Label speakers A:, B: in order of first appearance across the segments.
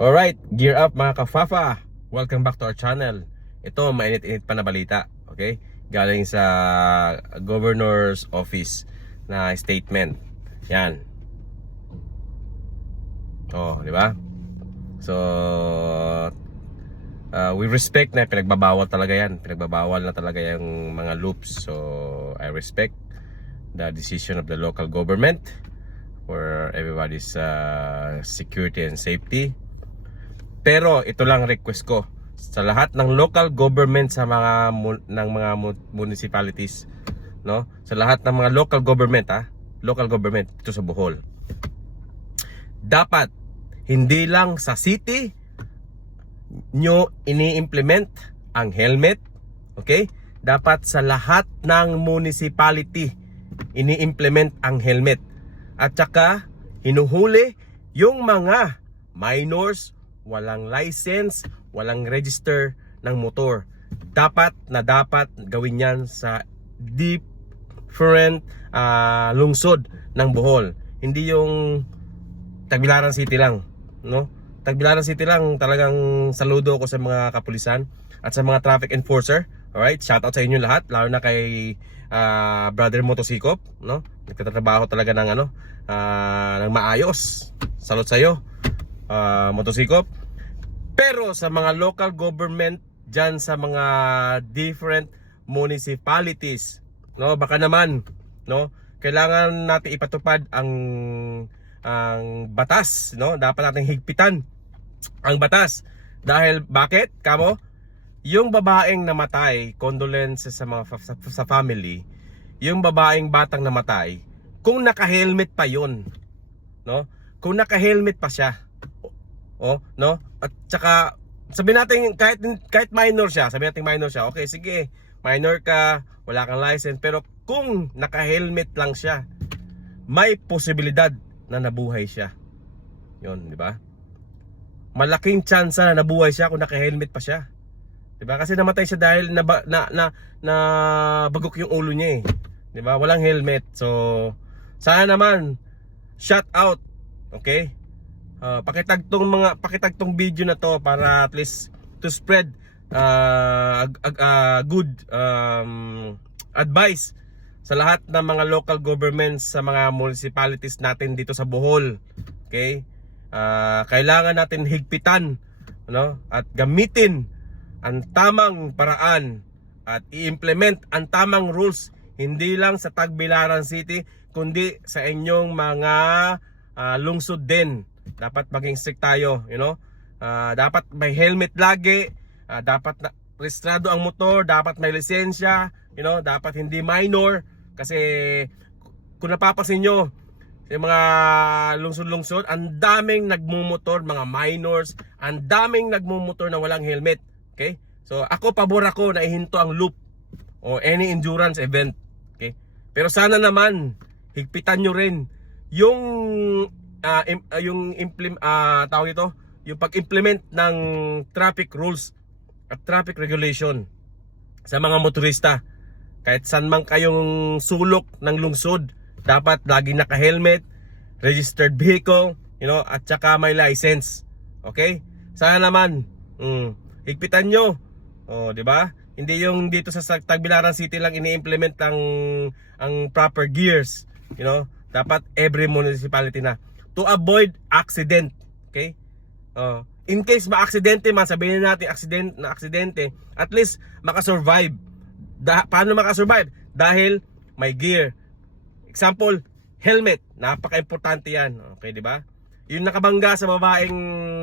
A: Alright, gear up mga kafafa. Welcome back to our channel. Ito, mainit-init pa na balita. Okay? Galing sa Governor's Office na statement. Yan. Oh, di ba? So, uh, we respect na pinagbabawal talaga yan. Pinagbabawal na talaga yung mga loops. So, I respect the decision of the local government for everybody's uh, security and safety. Pero ito lang request ko sa lahat ng local government sa mga ng mga mu- municipalities, no? Sa lahat ng mga local government, ha? Local government dito sa Bohol. Dapat hindi lang sa city nyo ini-implement ang helmet, okay? Dapat sa lahat ng municipality ini-implement ang helmet. At saka hinuhuli yung mga minors walang license, walang register ng motor. Dapat na dapat gawin yan sa different ah, lungsod ng Bohol. Hindi yung Tagbilaran City lang, no? Tagbilaran City lang talagang saludo ko sa mga kapulisan at sa mga traffic enforcer. Alright, shout out sa inyo lahat, lalo na kay ah, Brother Motosikop, no? Nagtatrabaho talaga ng ano, ah, ng maayos. Salute sa iyo, ah, Motosikop. Pero sa mga local government diyan sa mga different municipalities, no? Baka naman, no? Kailangan natin ipatupad ang ang batas, no? Dapat nating higpitan ang batas. Dahil bakit? Kamo, yung babaeng namatay, condolences sa mga sa, sa family, yung babaeng batang namatay, kung naka-helmet pa 'yon, no? Kung naka-helmet pa siya. Oh, no? At saka sabi natin kahit kahit minor siya, sabi natin minor siya. Okay, sige. Minor ka, wala kang license, pero kung naka-helmet lang siya, may posibilidad na nabuhay siya. 'Yon, di ba? Malaking chance na nabuhay siya kung naka-helmet pa siya. 'Di ba? Kasi namatay siya dahil na na na, na bagok yung ulo niya eh. 'Di ba? Walang helmet. So sana naman shout out. Okay? Uh, pakitagtong mga pakitagtong video na to para at least to spread uh, uh, good um, advice sa lahat ng mga local governments sa mga municipalities natin dito sa Bohol. Okay? Ah, kailangan natin higpitan no? at gamitin ang tamang paraan at i-implement ang tamang rules hindi lang sa Tagbilaran City kundi sa inyong mga ah, lungsod din. Dapat maging strict tayo, you know? Ah, dapat may helmet lagi, ah, dapat na, registrado ang motor, dapat may lisensya, you know, dapat hindi minor kasi kung napapansin nyo, yung mga lungsod-lungsod, ang daming nagmumotor, mga minors, ang daming nagmumotor na walang helmet. Okay? So ako pabor ako na ihinto ang loop o any endurance event. Okay? Pero sana naman higpitan nyo rin yung ah, yung implement ah, tawag ito, yung pag-implement ng traffic rules at traffic regulation sa mga motorista. Kahit saan man kayong sulok ng lungsod, dapat lagi naka-helmet, registered vehicle, you know, at saka may license. Okay? Sana naman, mm, higpitan nyo. Oh, di ba? Hindi yung dito sa Tagbilaran City lang ini-implement ang ang proper gears, you know? Dapat every municipality na to avoid accident. Okay? Oh, in case ma-aksidente man, sabihin natin accident na aksidente, at least makasurvive. Da, paano makasurvive? Dahil may gear. Example, helmet. Napaka-importante 'yan. Okay, 'di ba? Yung nakabangga sa babaeng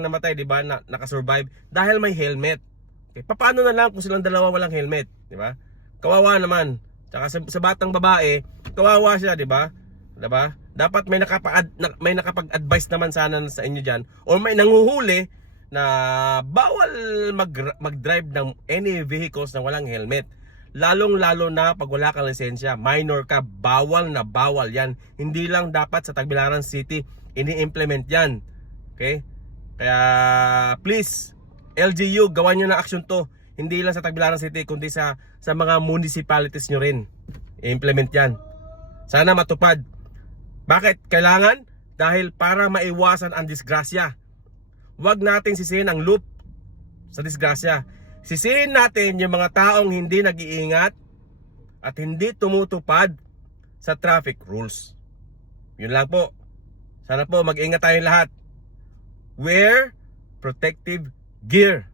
A: namatay, 'di ba? Na, nakasurvive dahil may helmet. Okay, paano na lang kung silang dalawa walang helmet, 'di ba? Kawawa naman. Tsaka sa, sa batang babae, kawawa siya, 'di ba? 'Di ba? Dapat may nakapa na, may nakapag-advise naman sana sa inyo diyan or may nanguhuli na bawal mag mag-drive ng any vehicles na walang helmet. Lalong-lalo na pag wala kang lisensya, minor ka, bawal na bawal 'yan. Hindi lang dapat sa Tagbilaran City ini-implement 'yan. Okay? Kaya please LGU gawan niyo na action to. Hindi lang sa Tagbilaran City kundi sa sa mga municipalities nyo rin. I-implement 'yan. Sana matupad. Bakit? Kailangan? Dahil para maiwasan ang disgrasya. Huwag nating sisihin ang loop sa disgrasya. Sisihin natin yung mga taong hindi nag-iingat at hindi tumutupad sa traffic rules. Yun lang po. Sana po mag-ingat tayong lahat. Wear protective gear.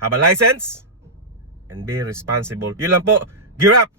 A: Have a license and be responsible. Yun lang po. Gear up!